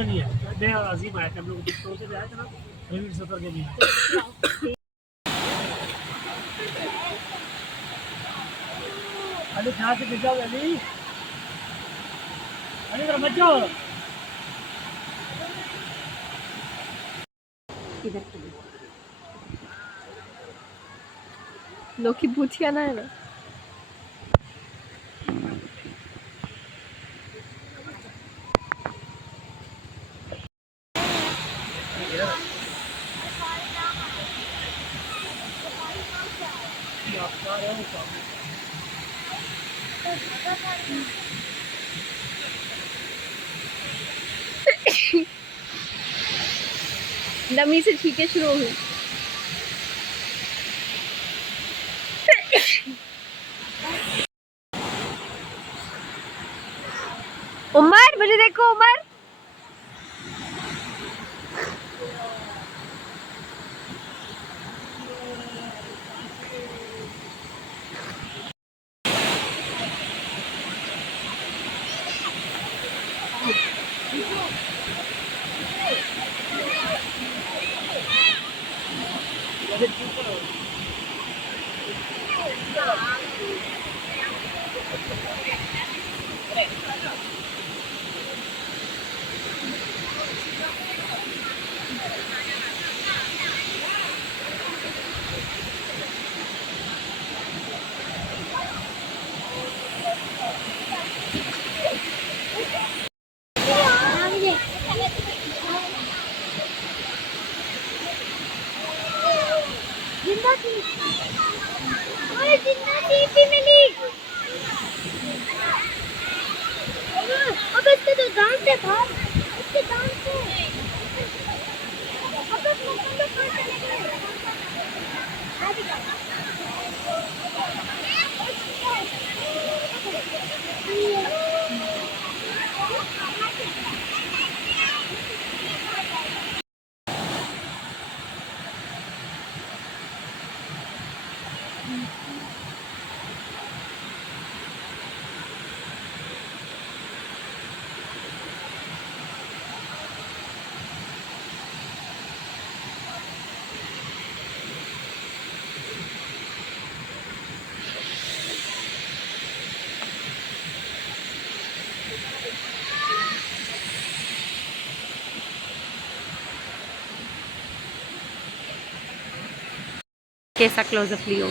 से नहीं है, मैं और अजीम आए थे, हम लोग दोस्तों से भी आए थे ना, रवि सफर के भी आए। अली ध्यान से गिर जाओ अली, अली इधर मत जाओ। इधर लोग की भूतिया ना है ना। नमी से छींके शुरू हो गई। उमर मुझे देखो उमर। जिंदा थी, अरे जिंदा थी भी मिली। अब इसके तो दांत से था, इसके दांत से अब इस मकान में कहाँ चले गए? कैसा क्लोजअप लियो।